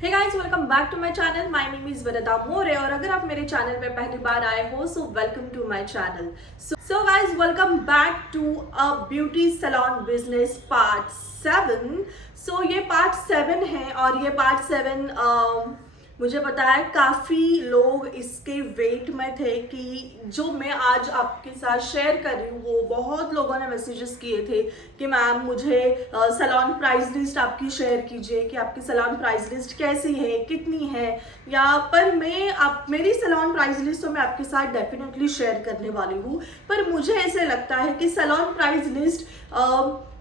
Hey guys, welcome back to my channel. My name is Varada More और अगर आप मेरे चैनल पे पहली बार आए हो so welcome to my channel. So guys, welcome back to a beauty salon business part 7। So ये पार्ट 7 है और ये पार्ट 7 मुझे पता है काफ़ी लोग इसके वेट में थे कि जो मैं आज आपके साथ शेयर कर रही हूँ वो बहुत लोगों ने मैसेजेस किए थे कि मैम मुझे सैलून प्राइस लिस्ट आपकी शेयर कीजिए कि आपकी सैलून प्राइस लिस्ट कैसी है, कितनी है। या पर मैं आप मेरी सैलून प्राइस लिस्ट तो मैं आपके साथ डेफिनेटली शेयर करने वाली हूँ, पर मुझे ऐसे लगता है कि सैलून प्राइस लिस्ट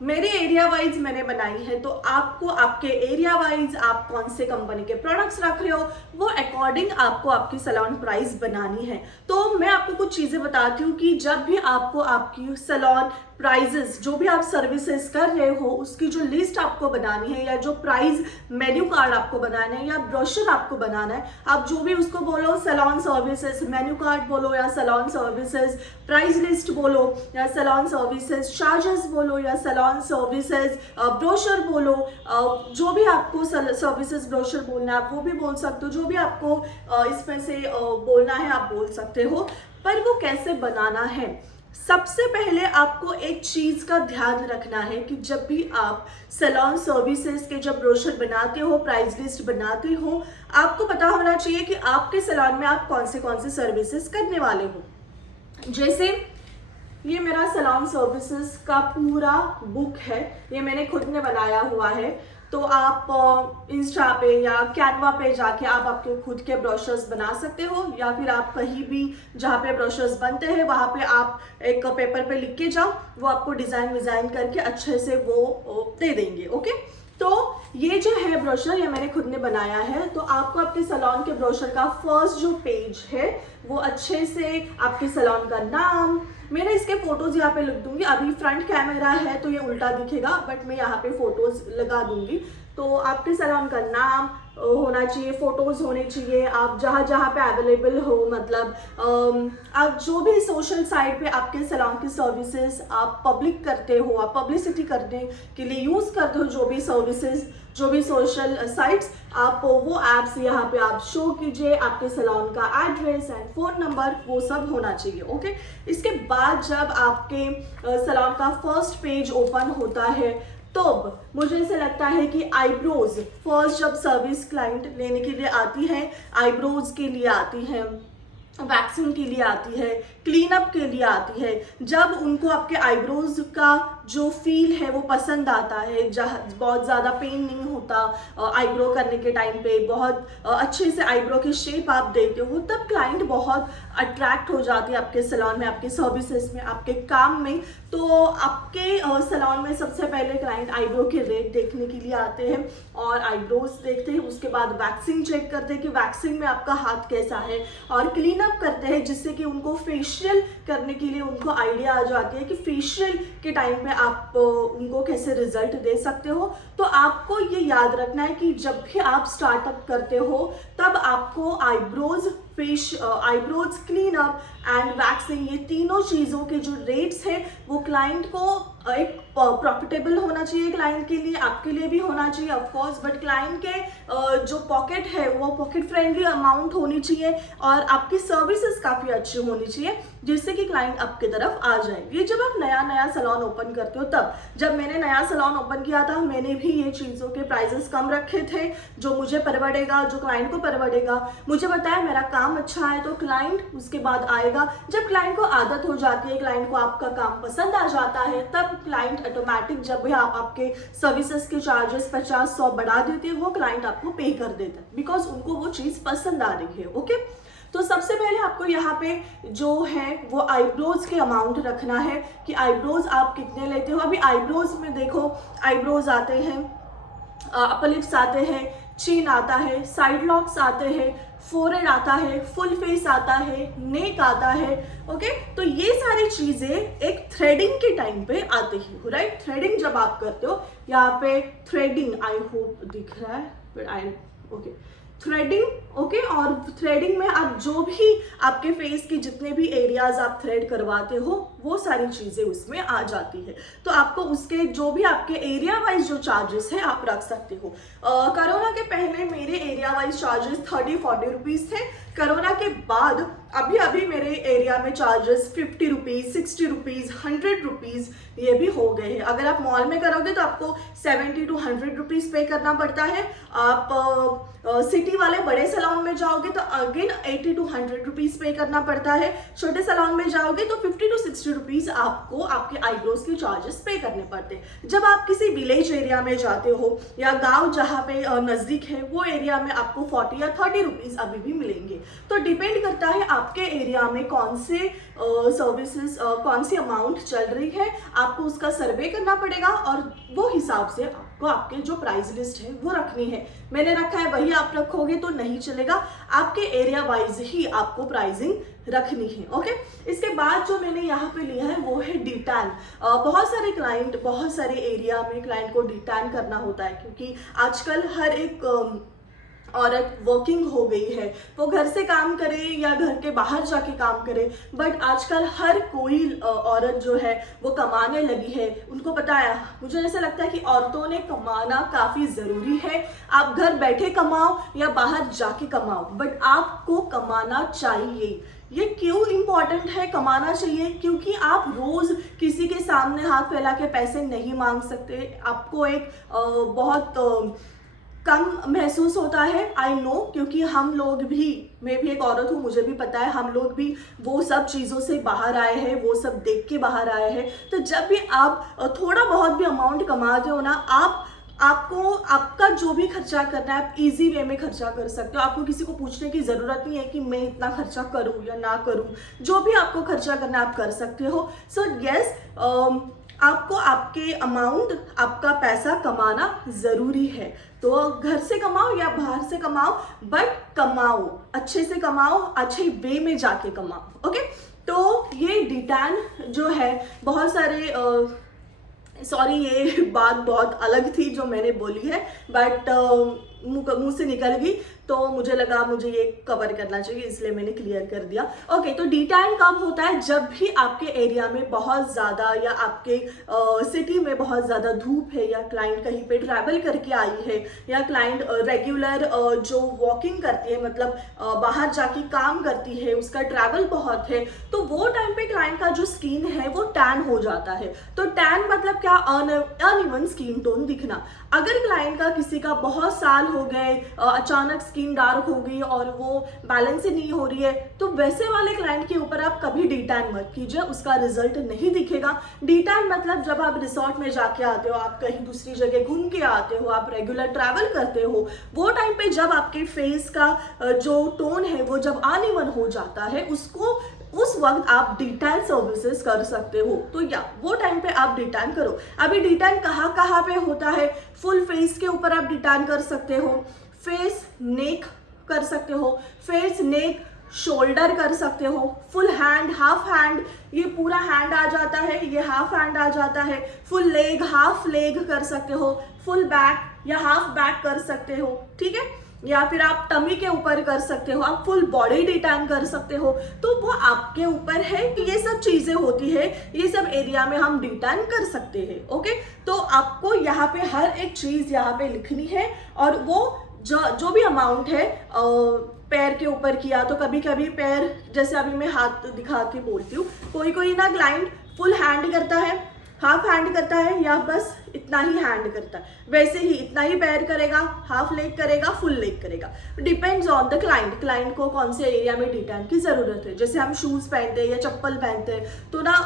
मेरे एरिया वाइज मैंने बनाई है, तो आपको आपके एरिया वाइज आप कौन से कंपनी के प्रोडक्ट्स रख रहे हो वो अकॉर्डिंग आपको आपकी सैलून प्राइस बनानी है। तो मैं आपको कुछ चीज़ें बताती हूँ कि जब भी आपको आपकी सैलून प्राइजेस जो भी आप सर्विसेज कर रहे हो उसकी जो लिस्ट आपको बनानी है या जो प्राइस मेन्यू कार्ड आपको बनाना है या ब्रोशर आपको बनाना है, आप जो भी उसको बोलो सैलून सर्विसेज मेन्यू कार्ड बोलो या सैलून सर्विसेज प्राइस लिस्ट बोलो या सैलून सर्विसेज चार्जेस बोलो या सैलून सर्विसेज ब्रोशर बोलो, जो भी आपको सर्विसेज ब्रोशर बोलना है आप वो भी बोल सकते हो, जो भी आपको इसमें से बोलना है आप बोल सकते हो। पर वो कैसे बनाना है, सबसे पहले आपको एक चीज का ध्यान रखना है कि जब भी आप सैलून सर्विसेज के जब ब्रोशर बनाते हो, प्राइस लिस्ट बनाते हो, आपको पता होना चाहिए कि आपके सैलून में आप कौन से सर्विसेज करने वाले हो। जैसे ये मेरा सैलून सर्विसेज का पूरा बुक है, ये मैंने खुद ने बनाया हुआ है। तो आप इंस्टा पे या कैनवा पे जाके आप आपके खुद के ब्रोशर्स बना सकते हो या फिर आप कहीं भी जहाँ पे ब्रोशर्स बनते हैं वहाँ पे आप एक पेपर पे लिख के जाओ, वो आपको डिज़ाइन करके अच्छे से वो दे देंगे। ओके, तो ये जो है ब्रोशर ये मैंने खुद ने बनाया है। तो आपको आपके सैलून के ब्रोशर का फर्स्ट जो पेज है वो अच्छे से आपके सैलून का नाम, मैंने इसके फोटोज यहाँ पे लिख दूंगी। अभी फ्रंट कैमरा है तो ये उल्टा दिखेगा, बट मैं यहाँ पे फोटोज लगा दूंगी। तो आपके सैलून का नाम होना चाहिए, फोटोज होने चाहिए, आप जहाँ जहाँ पे अवेलेबल हो, मतलब आप जो भी सोशल साइट पे आपके सैलून की सर्विसेज आप पब्लिक करते हो, आप पब्लिसिटी करने के लिए यूज़ करते हो जो भी सर्विसेज जो भी सोशल साइट्स, आप वो ऐप्स यहाँ पे आप शो कीजिए, आपके सैलून का एड्रेस एंड फ़ोन नंबर वो सब होना चाहिए। ओके, इसके बाद जब आपके सैलून का फर्स्ट पेज ओपन होता है तो मुझे ऐसे लगता है कि आईब्रोज फर्स्ट जब सर्विस क्लाइंट लेने के लिए आती है, आईब्रोज के लिए आती है, वैक्सिंग के लिए आती है, क्लीन अप के लिए आती है, जब उनको आपके आईब्रोज का जो फील है वो पसंद आता है, जहाँ बहुत ज़्यादा पेन नहीं होता आईब्रो करने के टाइम पे, बहुत अच्छे से आईब्रो की शेप आप देते हो, तब क्लाइंट बहुत अट्रैक्ट हो जाती है आपके सैलून में, आपके सर्विसेज में, आपके काम में। तो आपके सैलून में सबसे पहले क्लाइंट आईब्रो के रेट देखने के लिए आते हैं और आईब्रोज देखते हैं, उसके बाद वैक्सिंग चेक करते हैं कि वैक्सिंग में आपका हाथ कैसा है, और क्लीन अप करते हैं जिससे कि उनको फेशियल करने के लिए उनको आइडिया आ जाती है कि फेशियल के टाइम पे आप उनको कैसे रिजल्ट दे सकते हो। तो आपको ये याद रखना है कि जब भी आप स्टार्टअप करते हो तब आपको eyebrows clean up and waxing ये तीनों चीज़ों के जो रेट्स हैं वो क्लाइंट को एक प्रॉफिटेबल होना चाहिए, क्लाइंट के लिए, आपके लिए भी होना चाहिए ऑफ कोर्स, बट क्लाइंट के जो पॉकेट है वो पॉकेट फ्रेंडली अमाउंट होनी चाहिए और आपकी सर्विसेज काफ़ी अच्छी होनी चाहिए जिससे कि क्लाइंट आपकी तरफ आ जाए। ये जब आप नया सैलून ओपन करते हो, तब जब मैंने नया सैलून ओपन किया था मैंने भी ये चीज़ों के प्राइजेस कम रखे थे, जो मुझे परवड़ेगा, जो क्लाइंट को परवड़ेगा। मुझे बताया मेरा काम अच्छा है तो क्लाइंट उसके बाद आएगा। जब क्लाइंट को आदत हो जाती है, क्लाइंट को आपका काम पसंद आ जाता है, तब क्लाइंट ऑटोमेटिक जब भी आप आपके सर्विसेज के चार्जेस 50-100 बढ़ा देते हैं वो क्लाइंट आपको पे कर देता है, बिकॉज उनको वो चीज़ पसंद आ रही है। ओके, तो सबसे पहले आपको यहाँ पे जो है वो आईब्रोज के अमाउंट रखना है कि आईब्रोज आप कितने लेते हो। अभी आईब्रोज में देखो, आईब्रोज आते हैं, अपर लिप्स आते हैं, चिन आता है, साइड लॉक्स आते हैं, फोरहेड आता है, फुल फेस आता है, नेक आता है। ओके, तो ये सारी चीजें एक थ्रेडिंग के टाइम पे आते ही, राइट। थ्रेडिंग जब आप करते हो, यहाँ पे थ्रेडिंग, आई होप दिख रहा है, but I okay, threading. Okay, और थ्रेडिंग में आप जो भी आपके फेस के जितने भी एरियाज आप थ्रेड करवाते हो वो सारी चीज़ें उसमें आ जाती है। तो आपको उसके जो भी आपके एरिया वाइज जो चार्जेस है आप रख सकते हो। कोरोना के पहले मेरे वाइज चार्जेस 30-40 रुपीज थे। कोरोना के बाद अभी अभी मेरे एरिया में चार्जेस 50 रुपीज, 60 रुपीज, 100 रुपीज ये भी हो गए हैं। अगर आप मॉल में करोगे तो आपको 70 to 100 रुपीज पे करना पड़ता है। आप सिटी वाले बड़े सैलून में जाओगे तो अगेन 80 to 100 रुपीज पे करना पड़ता है। छोटे सैलून में जाओगे तो 50 to 60 रुपीज आपको आपके आईब्रोज के चार्जेस पे करने पड़ते हैं। जब आप किसी विलेज एरिया में जाते हो या गांव जहाँ पे नजदीक है वो एरिया में आपको 40 या 30 रुपीज अभी भी मिलेंगे। तो डिपेंड करता है आपके एरिया में कौन से सर्विसेज कौन सी अमाउंट चल रही है, आपको उसका सर्वे करना पड़ेगा और वो हिसाब से आपको आपके जो प्राइस लिस्ट है वो रखनी है। मैंने रखा है वही आप रखोगे तो नहीं चलेगा, आपके एरिया वाइज ही आपको प्राइसिंग रखनी है। ओके, इसके बाद जो मैंने यहाँ पे लिया है वो है डिटैन। बहुत सारे क्लाइंट, बहुत सारे एरिया में क्लाइंट को डिटैन करना होता है क्योंकि आजकल हर एक औरत वर्किंग हो गई है, वो घर से काम करे या घर के बाहर जाके काम करे, बट आजकल हर कोई औरत जो है वो कमाने लगी है। उनको पता है, मुझे ऐसा लगता है कि औरतों ने कमाना काफ़ी ज़रूरी है। आप घर बैठे कमाओ या बाहर जाके कमाओ, बट आपको कमाना चाहिए। ये क्यों इम्पॉर्टेंट है कमाना चाहिए? क्योंकि आप रोज किसी के सामने हाथ फैला के पैसे नहीं मांग सकते। आपको एक बहुत कम महसूस होता है, आई नो, क्योंकि हम लोग भी, मैं भी एक औरत हूँ, मुझे भी पता है, हम लोग भी वो सब चीज़ों से बाहर आए हैं, वो सब देख के बाहर आए हैं। तो जब भी आप थोड़ा बहुत भी अमाउंट कमाते हो ना, आपको आपका जो भी खर्चा करना है आप इजी वे में खर्चा कर सकते हो। आपको किसी को पूछने की ज़रूरत नहीं है कि मैं इतना खर्चा करूँ या ना करूँ। जो भी आपको खर्चा करना है आप कर सकते हो। सो यस, आपको आपके अमाउंट, आपका पैसा कमाना ज़रूरी है। तो घर से कमाओ या बाहर से कमाओ, बट कमाओ, अच्छे से कमाओ, अच्छे वे में जाके कमाओ। ओके, तो ये डिटैन जो है बहुत सारे सॉरी ये बात बहुत अलग थी जो मैंने बोली है, बट मुंह से निकल गई तो मुझे लगा मुझे ये कवर करना चाहिए, इसलिए मैंने क्लियर कर दिया। ओके, तो डिटैन कब होता है? जब भी आपके एरिया में बहुत ज़्यादा या आपके सिटी में बहुत ज़्यादा धूप है, या क्लाइंट कहीं पे ट्रैवल करके आई है, या क्लाइंट रेगुलर जो वॉकिंग करती है, मतलब बाहर जाके काम करती है, उसका ट्रैवल बहुत है, तो वो टाइम पे क्लाइंट का जो स्किन है वो टैन हो जाता है। तो टैन मतलब क्या? अनइवन स्किन टोन दिखना। अगर क्लाइंट का किसी का बहुत साल हो गए, अचानक स्किन डार्क हो गई और वो बैलेंस ही नहीं हो रही है, तो वैसे वाले क्लाइंट के ऊपर आप कभी डिटैन मत कीजिए, उसका रिजल्ट नहीं दिखेगा। डिटैन मतलब जब आप रिसोर्ट में जाके आते हो, आप कहीं दूसरी जगह घूम के आते हो, आप रेगुलर ट्रैवल करते हो, वो टाइम पे जब आपके फेस का जो टोन है वो जब अनइवन हो जाता है, उस वक्त आप डिटैन सर्विसेज कर सकते हो। तो या वो टाइम पे आप डिटैन करो। अभी डिटैन कहाँ पे होता है? फुल फेस के ऊपर आप डिटैन कर सकते हो, फेस नेक कर सकते हो, फेस नेक शोल्डर कर सकते हो, फुल हैंड, हाफ हैंड, ये पूरा हैंड आ जाता है, ये हाफ हैंड आ जाता है, फुल लेग, हाफ लेग कर सकते हो, फुल बैक या हाफ बैक कर सकते हो, ठीक है, या फिर आप टमी के ऊपर कर सकते हो, आप फुल बॉडी डिटैन कर सकते हो। तो वो आपके ऊपर है कि ये सब चीजें होती है, ये सब एरिया में हम डिटैन कर सकते हैं। ओके, तो आपको यहाँ पे हर एक चीज यहाँ पे लिखनी है, और वो जो भी अमाउंट है पैर के ऊपर किया तो कभी कभी पैर, जैसे अभी मैं हाथ दिखा के बोलती हूँ, कोई ना क्लाइंट फुल हैंड करता है, हाफ हैंड करता है, या बस इतना ही हैंड करता है, वैसे ही इतना ही पैर करेगा, हाफ लेग करेगा, फुल लेग करेगा। डिपेंड्स ऑन द क्लाइंट को कौन से एरिया में डिटैन की जरूरत है। जैसे हम शूज पहनते हैं या चप्पल पहनते हैं तो ना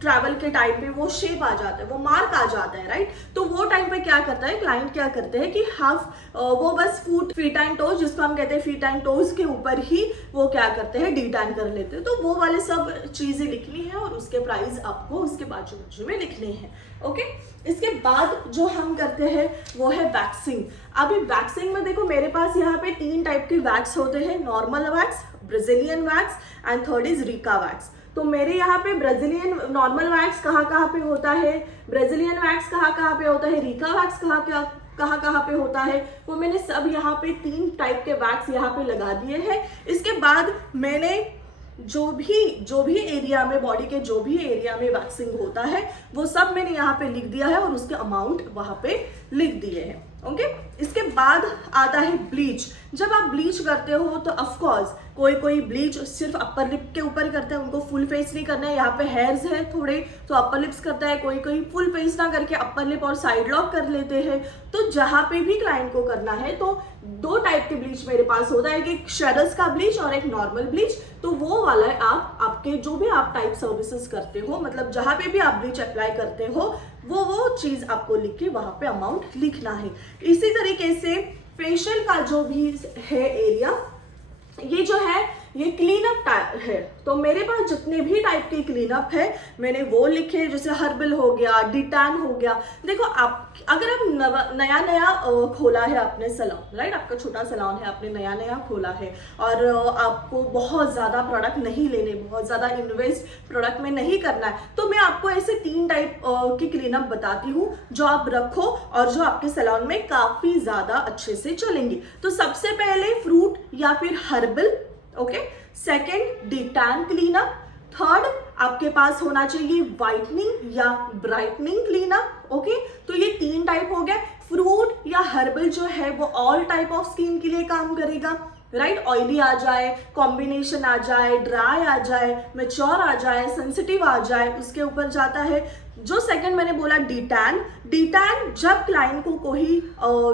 ट्रैवल के टाइम पे वो शेप आ जाता है, वो मार्क आ जाता है, राइट। तो वो टाइम पे क्या करता है क्लाइंट, क्या करते हैं कि वो बस फीट एंड टोज, जिसको हम कहते हैं फीट एंड टोज के ऊपर ही वो क्या करते हैं, डिटैन कर लेते हैं। तो वो वाले सब चीजें लिखनी है और उसके प्राइस आपको उसके बाजू में लिखने हैं। ओके, इसके बाद जो हम करते हैं वो है वैक्सिंग। अभी वैक्सिंग में देखो मेरे पास यहाँ पे 3 टाइप के वैक्स होते हैं, normal wax, Brazilian wax and third is Rica wax. तो मेरे यहाँ पे ब्राजीलियन नॉर्मल वैक्स कहाँ पे होता है, ब्राजीलियन वैक्स कहाँ पे होता है, रिका वैक्स कहाँ पे होता है, वो मैंने सब यहाँ पे 3 टाइप के वैक्स यहाँ पे लगा दिए हैं। इसके बाद मैंने जो भी एरिया में, बॉडी के जो भी एरिया में वैक्सिंग होता है वो सब मैंने यहाँ पे लिख दिया है और उसके अमाउंट वहाँ पे लिख दिए हैं। ओके। इसके बाद आता है ब्लीच। जब आप ब्लीच करते हो तो ऑफ कोर्स कोई ब्लीच सिर्फ अपर लिप के ऊपर ही करता है, उनको फुल फेस नहीं करना है। यहाँ पे हेयर्स है थोड़े तो अपर लिप्स करता है, कोई फुल फेस ना करके अपर लिप और साइड लॉक कर लेते हैं। तो जहाँ पे भी क्लाइंट को करना है तो 2 टाइप के ब्लीच मेरे पास होता है, एक शेडल्स का ब्लीच और एक नॉर्मल ब्लीच। तो वो वाला आप आपके जो भी आप टाइप सर्विसेज करते हो, मतलब जहाँ पे भी आप ब्लीच अप्लाई करते हो वो चीज आपको लिख के वहां पे अमाउंट लिखना है। इसी तरीके से फेशियल का जो भी है एरिया, ये जो है ये क्लीनअप है। तो मेरे पास जितने भी टाइप के क्लीनअप है मैंने वो लिखे, जैसे हर्बल हो गया, डिटैन हो गया। देखो आप अगर आप नया खोला है आपने सैलून, राइट, आपका छोटा सैलून है, आपने नया खोला है और आपको बहुत ज़्यादा प्रोडक्ट नहीं लेने, बहुत ज़्यादा इन्वेस्ट प्रोडक्ट में नहीं करना है, तो मैं आपको ऐसे 3 टाइप की क्लीनअप बताती हूँ जो आप रखो और जो आपके सैलून में काफ़ी ज़्यादा अच्छे से चलेंगी। तो सबसे पहले फ्रूट या फिर herbal, okay. Second D-Tan cleanup. Third आपके पास होना चाहिए व्हाइटनिंग या ब्राइटनिंग क्लीनअप, ओके। तो ये 3 टाइप हो गया। फ्रूट या हर्बल जो है वो ऑल टाइप ऑफ स्किन के लिए काम करेगा, राइट। ऑयली आ जाए, कॉम्बिनेशन आ जाए, ड्राई आ जाए, मैच्योर आ जाए, सेंसिटिव आ जाए, उसके ऊपर जाता है। जो सेकंड मैंने बोला डिटैन जब क्लाइंट को कोई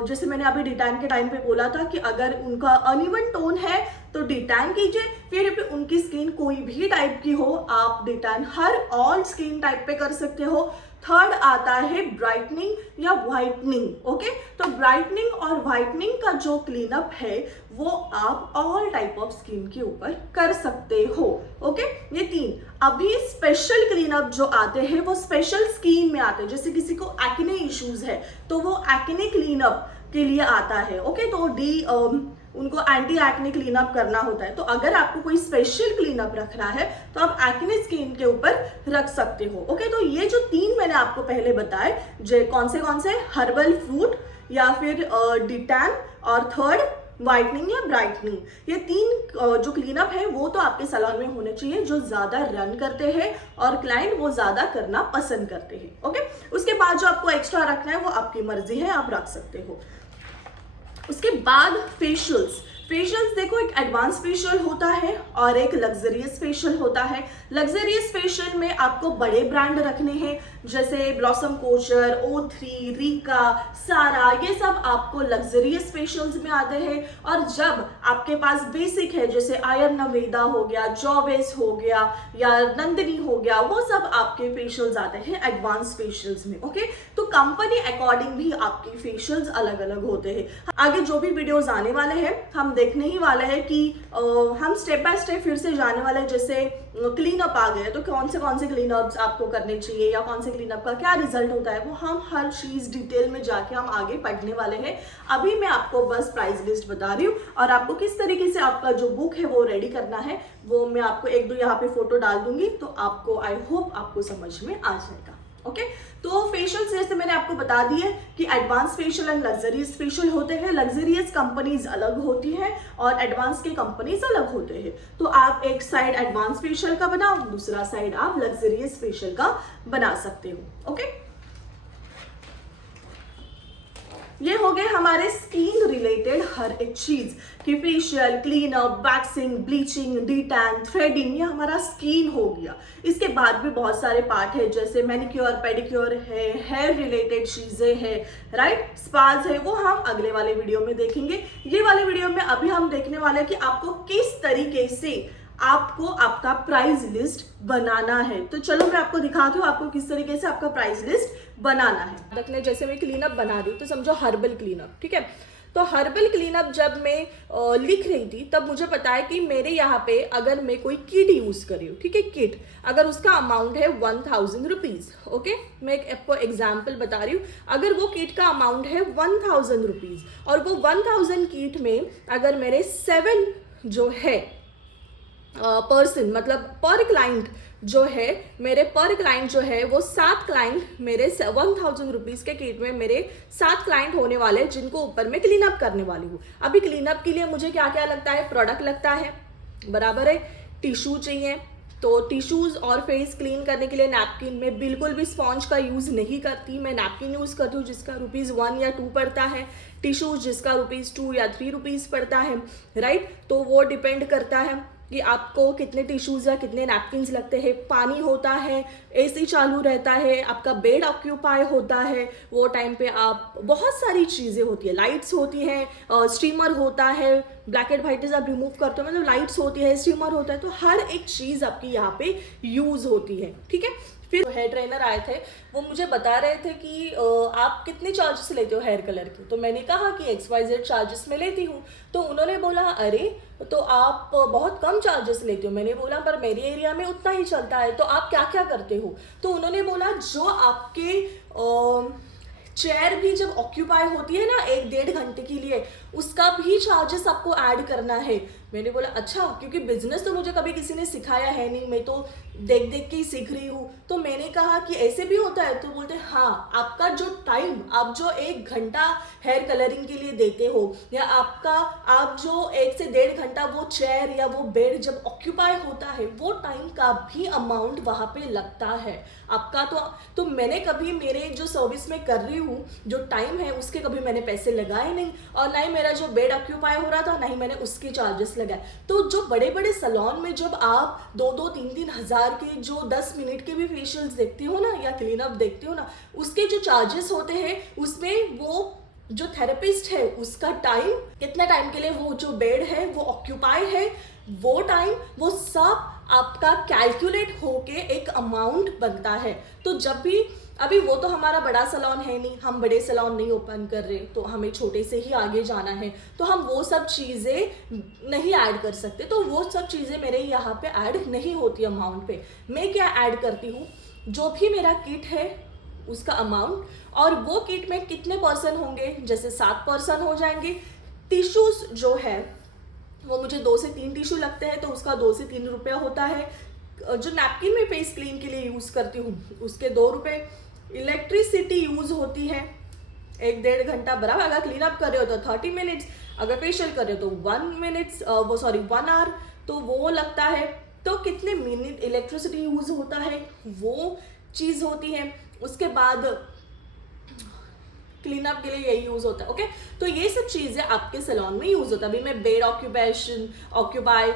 जैसे मैंने अभी डिटैन के टाइम पे बोला था कि अगर उनका अनइवन टोन है तो डिटैन कीजिए, फिर उनकी स्किन कोई भी टाइप की हो आप डिटैन हर ऑल स्किन टाइप पे कर सकते हो। थर्ड आता है ब्राइटनिंग या व्हाइटनिंग, ओके। तो ब्राइटनिंग और व्हाइटनिंग का जो क्लीनअप है वो आप ऑल टाइप ऑफ स्किन के ऊपर कर सकते हो, ओके। ये 3। अभी स्पेशल क्लीनअप जो आते हैं वो स्पेशल स्किन में आते हैं, जैसे किसी को एक्ने इश्यूज है तो वो एक्ने क्लीनअप के लिए आता है, ओके। तो उनको एंटी एक्ने क्लीनअप करना होता है। तो अगर आपको कोई स्पेशल क्लीनअप रखना है तो आप एक्ने स्किन के ऊपर रख सकते हो, ओके। तो ये जो 3 मैंने आपको पहले बताए, जो कौन से हर्बल, फ्रूट या फिर डिटैन और थर्ड व्हाइटनिंग या ब्राइटनिंग, ये 3 जो क्लीनअप है वो तो आपके सैलून में होने चाहिए जो ज्यादा रन करते हैं और क्लाइंट वो ज्यादा करना पसंद करते हैं, ओके। उसके बाद जो आपको एक्स्ट्रा रखना है वो आपकी मर्जी है, आप रख सकते हो। उसके बाद फेशियल्स देखो, एक एडवांस फेशियल होता है और एक लग्जरियस फेशियल होता है। लग्जरियस फेशियल में आपको बड़े ब्रांड रखने हैं, जैसे ब्लॉसम कोचर, O3, रिका, सारा, ये सब आपको लग्जरियस फेशियल्स में आते हैं। और जब आपके पास बेसिक है, जैसे आयुर्वेदा हो गया, जॉवेस हो गया या नंदिनी हो गया, वो सब आपके फेशियल्स आते हैं एडवांस फेशियल्स में, ओके। तो कंपनी अकॉर्डिंग भी आपके फेशियल्स अलग अलग होते हैं। आगे जो भी वीडियोस आने वाले हैं हम देखने ही वाले हैं कि हम स्टेप बाय स्टेप फिर से जाने वाले हैं। जैसे क्लीनअप आ गए तो कौन से क्लीनअप्स आपको करने चाहिए या कौन से क्लीनअप का क्या रिजल्ट होता है, वो हम हर चीज डिटेल में जाके हम आगे पढ़ने वाले हैं। अभी मैं आपको बस प्राइस लिस्ट बता रही हूँ और आपको किस तरीके से आपका जो बुक है वो रेडी करना है वो मैं आपको 1-2 यहाँ पे फोटो डाल दूंगी, तो आपको आई होप आपको समझ में आ जाएगा, ओके। तो फेशियल जैसे मैंने आपको बता दिए कि advance facial and luxurious facial होते हैं। लग्जरियस कंपनीज अलग होती है और एडवांस के कंपनीज अलग होते हैं। तो आप एक साइड एडवांस फेशियल का बनाओ, दूसरा साइड आप लग्जरियस फेशियल का बना सकते हो, ओके। ये हो गए हमारे स्किन रिलेटेड हर एक चीज कि facial, cleanup, waxing, bleaching, D-Tan, threading, ये हमारा स्किन हो गया। इसके बाद भी बहुत सारे पार्ट है, जैसे मैनिक्योर, पेडिक्योर है, हेयर रिलेटेड चीजें है, राइट, स्पाज है, वो हम अगले वाले वीडियो में देखेंगे। ये वाले वीडियो में अभी हम देखने वाले हैं कि आपको किस तरीके से आपको आपका प्राइस लिस्ट बनाना है। तो चलो मैं आपको दिखाती हूँ आपको किस तरीके से आपका प्राइस लिस्ट बनाना है। देखने जैसे मैं क्लीनअप बना रही हूँ तो समझो हर्बल क्लीनअप, ठीक है। तो हर्बल क्लीनअप जब मैं लिख रही थी तब मुझे पता है कि मेरे यहाँ पे अगर मैं कोई किट यूज कर रही हूँ, ठीक है, किट अगर उसका अमाउंट है 1000 रुपीज, ओके। मैं आपको एग्जाम्पल बता रही हूँ, अगर वो किट का अमाउंट है 1000 रुपीज और वो 1000 किट में अगर मेरे 7 जो है पर्सन, मतलब पर क्लाइंट जो है, मेरे पर क्लाइंट जो है वो 7 क्लाइंट मेरे 1000 रुपीज के किट में मेरे 7 क्लाइंट होने वाले जिनको ऊपर मैं क्लीनअप करने वाली हूँ। अभी क्लीनअप के लिए मुझे क्या क्या लगता है, प्रोडक्ट लगता है, बराबर है, टिश्यू चाहिए, तो टिश्यूज़ और फेस क्लीन करने के लिए नैपकिन मैं बिल्कुल भी स्पॉन्ज का यूज़ नहीं करती, मैं नैपकिन यूज़ करती हूँ जिसका ₹1 या 2 पड़ता है, टिश्यूज़ जिसका ₹2 या 3 रुपीज़ पड़ता है, राइट। तो वो डिपेंड करता है कि आपको कितने टिश्यूज़ या कितने नैपकिन्स लगते हैं। पानी होता है, एसी चालू रहता है, आपका बेड ऑक्यूपाई होता है, वो टाइम पे आप बहुत सारी चीज़ें होती है, लाइट्स होती हैं, स्टीमर होता है, ब्लैक एंड वाइट आप रिमूव करते हो, मतलब लाइट्स होती है, स्टीमर होता है, तो हर एक चीज़ आपकी यहाँ पे यूज़ होती है, ठीक है। फिर हेयर ट्रेनर आए थे, वो मुझे बता रहे थे कि आप कितने चार्जेस लेते हो हेयर कलर के, तो मैंने कहा कि XYZ चार्जेस में लेती हूँ। तो उन्होंने बोला अरे तो आप बहुत कम चार्जेस लेते हो। मैंने बोला पर मेरे एरिया में उतना ही चलता है, तो आप क्या क्या करते हो। तो उन्होंने बोला जो आपके चेयर भी जब ऑक्यूपाई होती है ना 1-1.5 घंटे के लिए, उसका भी चार्जेस आपको ऐड करना है। मैंने बोला अच्छा, क्योंकि बिजनेस तो मुझे कभी किसी ने सिखाया है नहीं, मैं तो देख देख के ही सीख रही हूँ। तो मैंने कहा कि ऐसे भी होता है, तो बोलते हाँ, आपका जो टाइम आप जो 1 घंटा हेयर कलरिंग के लिए देते हो, या आप जो 1 से 1.5 घंटा वो चेयर या वो बेड जब ऑक्यूपाई होता है, वो टाइम का भी अमाउंट वहाँ पे लगता है आपका। तो मैंने कभी मेरे जो सर्विस में कर रही हूँ जो टाइम है उसके कभी मैंने पैसे लगाए नहीं, और ना ही मेरा जो बेड ऑक्यूपाई हो रहा था ना ही मैंने उसके चार्जेस लगाए। तो जो बड़े बड़े सैलून में जब आप 2-2, 3-3 हज़ार के जो 10 मिनट के भी फेशियल्स देखते हो ना, या क्लीन अप देखते हो ना, उसके जो चार्जेस होते हैं उसमें वो जो थेरेपिस्ट है उसका टाइम, कितना टाइम के लिए वो जो बेड है वो ऑक्यूपाई है, वो टाइम, वो सब आपका कैलकुलेट होके एक अमाउंट बनता है। तो जब भी अभी वो तो हमारा बड़ा सैलून है नहीं, हम बड़े सैलून नहीं ओपन कर रहे, तो हमें छोटे से ही आगे जाना है, तो हम वो सब चीज़ें नहीं ऐड कर सकते। तो वो सब चीज़ें मेरे यहाँ पे ऐड नहीं होती अमाउंट पे। मैं क्या ऐड करती हूँ, जो भी मेरा किट है उसका अमाउंट, और वो किट में कितने पर्सन होंगे, जैसे 7 पर्सन हो जाएंगे। टिश्यूज़ जो है वो मुझे 2 से 3 टिश्यू लगते हैं, तो उसका 2 से 3 रुपया होता है। जो नैपकिन में फेस क्लीन के लिए यूज़ करती हूँ उसके 2 रुपये। इलेक्ट्रिसिटी यूज़ होती है 1-1.5 घंटा बराबर। अगर क्लीन अप कर रहे हो तो 30 मिनट्स, अगर फेशियल कर रहे हो तो 1 आवर, तो वो लगता है। तो कितने मिनट इलेक्ट्रिसिटी यूज़ होता है वो चीज़ होती है। उसके बाद क्लीन अप के लिए यही यूज़ होता है, ओके। तो ये सब चीज़ें आपके सैलून में यूज़ होता है। अभी मैं बेड ऑक्यूपाई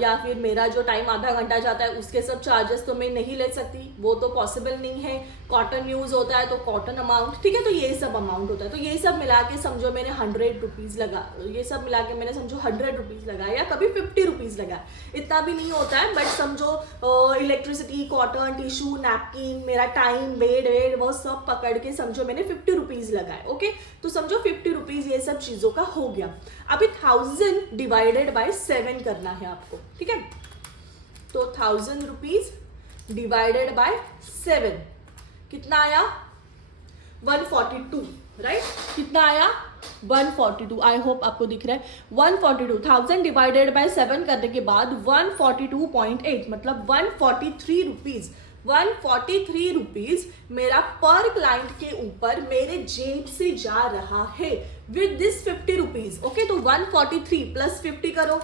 या फिर मेरा जो टाइम आधा घंटा जाता है उसके सब चार्जेस तो मैं नहीं ले सकती, वो तो पॉसिबल नहीं है। कॉटन यूज़ होता है तो कॉटन अमाउंट, ठीक है, तो ये सब अमाउंट होता है। तो ये सब मिला के समझो मैंने 100 रुपीज़ लगा, ये सब मिला के मैंने समझो 100 रुपीज़ लगाया, या कभी 50 रुपीज़ लगाया, इतना भी नहीं होता है। बट समझो इलेक्ट्रिसिटी, कॉटन, टिश्यू, नैपकिन, मेरा टाइम, बेड वो सब पकड़ के समझो मैंने 50 रुपीज़ लगाए, ओके। तो समझो 50 रुपीज़ ये सब चीज़ों का हो गया। अभी 1000 डिवाइडेड बाय 7 करना है आपको, ठीक है। तो 1000 रुपीज़ डिवाइडेड बाय 7 कितना आया, 142, राइट। कितना आया, 142। आई होप आपको दिख रहा है 142। 1000 डिवाइडेड बाय 7 करने के बाद 142.8 मतलब 143 रुपीज़। 143 रुपीज़ मेरा पर क्लाइंट के ऊपर मेरे जेब से जा रहा है विद दिस 50 रुपीज़, ओके। तो 143 प्लस 50 करो,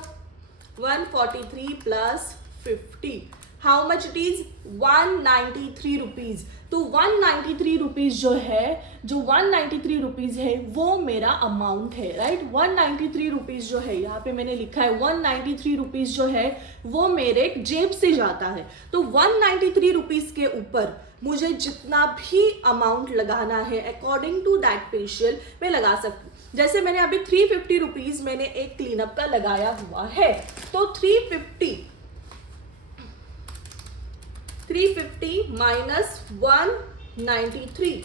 143 plus 50 how much it is, 193 rupees. तो 193 रुपीज़ जो है, जो 193 रुपीज़ है वो मेरा अमाउंट है, राइट। 193 रुपीज़ जो है, यहाँ पे मैंने लिखा है 193 रुपीज़ जो है वो मेरे जेब से जाता है। तो 193 रुपीज़ के ऊपर मुझे जितना भी अमाउंट लगाना है अकॉर्डिंग टू दैट फेशियल मैं लगा सकती हूँ। जैसे मैंने अभी 350 रुपीज़ मैंने एक क्लीनअप का लगाया हुआ है, तो 350 माइनस 193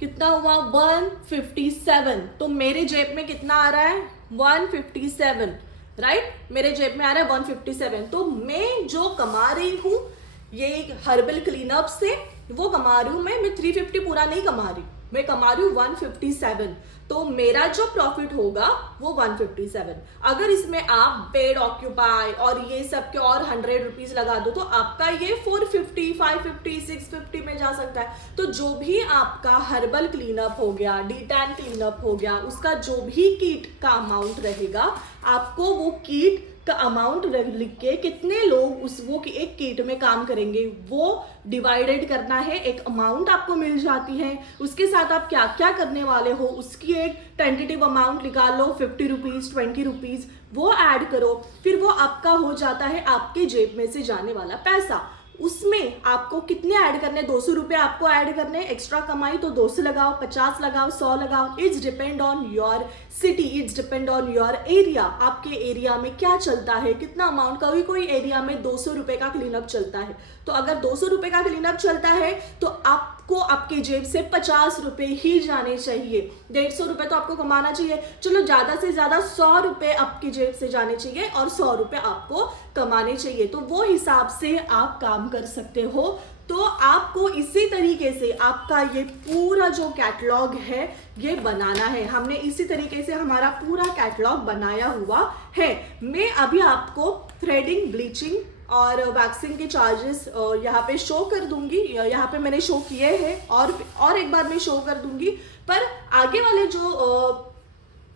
कितना हुआ, 157। तो मेरे जेब में कितना आ रहा है, 157, राइट। मेरे जेब में आ रहा है 157। तो मैं जो कमा रही हूँ ये हर्बल क्लीनअप से, वो कमा रही हूँ मैं 350 पूरा नहीं कमा रही, मैं कमा रही हूँ 157। तो मेरा जो प्रॉफिट होगा वो 157। अगर इसमें आप बेड ऑक्यूपाई और ये सब के और 100 रुपीज़ लगा दो तो आपका ये 450, 550, 650 में जा सकता है। तो जो भी आपका हर्बल क्लीनअप हो गया, D10 क्लीनअप हो गया, उसका जो भी किट का अमाउंट रहेगा आपको वो किट का अमाउंट लिख के कितने लोग वो एक किट में काम करेंगे वो डिवाइडेड करना है, एक अमाउंट आपको मिल जाती है। उसके साथ आप क्या क्या करने वाले हो उसकी एक टेंटेटिव अमाउंट निकाल लो, 50 रुपीज़, 20 रुपीज़, वो ऐड करो, फिर वो आपका हो जाता है आपके जेब में से जाने वाला पैसा। उसमें आपको कितने ऐड करने, 200 रुपये आपको ऐड करने, एक्स्ट्रा कमाई तो 200 लगाओ, 50 लगाओ, 100 लगाओ। It's depend on your city, it's depend on your area. आपके एरिया में क्या चलता है, कितना अमाउंट, कोई एरिया में 200 रुपये का क्लीनअप चलता है, तो अगर 200 रुपये का क्लीनअप चलता है तो आपको आपके जेब से 50 रुपये ही जाने चाहिए। 150 रुपये तो आपको कमाना चाहिए, चलो ज़्यादा से ज़्यादा 100 रुपये आपकी जेब से जाने चाहिए और 100 रुपये आपको कमाने चाहिए। तो वो हिसाब से आप काम कर सकते हो। तो आपको इसी तरीके से आपका ये पूरा जो कैटलॉग है ये बनाना है। हमने इसी तरीके से हमारा पूरा कैटलॉग बनाया हुआ है। मैं अभी आपको थ्रेडिंग, ब्लीचिंग और वैक्सिंग के चार्जेस यहाँ पे शो कर दूंगी। यहाँ पे मैंने शो किए हैं और एक बार मैं शो कर दूंगी। पर आगे वाले जो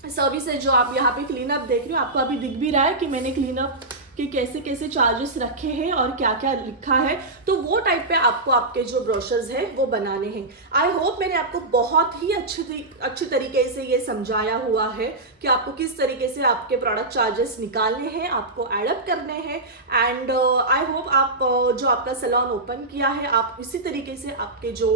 सर्विस है जो आप यहाँ पे क्लीनअप देख रहे हो, आपको अभी दिख भी रहा है कि मैंने क्लीनअप कि कैसे कैसे चार्जेस रखे हैं और क्या क्या लिखा है। तो वो टाइप पे आपको आपके जो ब्रोशर्स है वो बनाने हैं। आई होप मैंने आपको बहुत ही अच्छी तरीके से ये समझाया हुआ है कि आपको किस तरीके से आपके प्रोडक्ट चार्जेस निकालने हैं, आपको एडअप करने हैं। एंड आई होप आप जो आपका सैलून ओपन किया है आप इसी तरीके से आपके जो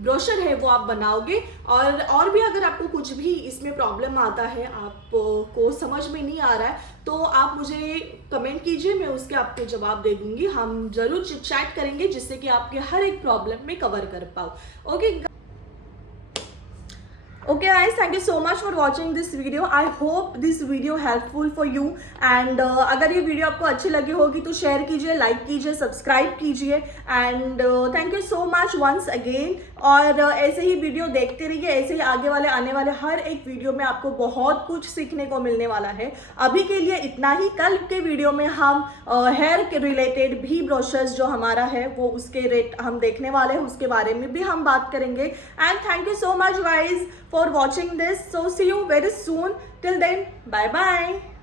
ब्रोशर है वो आप बनाओगे। और भी अगर आपको कुछ भी इसमें प्रॉब्लम आता है, आपको समझ में नहीं आ रहा है, तो आप मुझे कमेंट कीजिए, मैं उसके आपके जवाब दे दूंगी। हम जरूर चैट करेंगे जिससे कि आपके हर एक प्रॉब्लम में कवर कर पाओ। Okay guys, thank you so much for watching this video. I hope this video helpful for you and अगर ये वीडियो आपको अच्छी लगी होगी तो शेयर कीजिए, लाइक कीजिए, सब्सक्राइब कीजिए and thank you so much once again. और ऐसे ही वीडियो देखते रहिए, ऐसे ही आगे वाले आने वाले हर एक वीडियो में आपको बहुत कुछ सीखने को मिलने वाला है। अभी के लिए इतना ही। कल के वीडियो में हम हेयर के रिलेटेड भी ब्रोशर्स जो हमारा है वो उसके रेट हम देखने वाले हैं, उसके बारे में भी हम बात करेंगे। And thank you so much guys for watching this. So see you very soon. Till then, bye bye.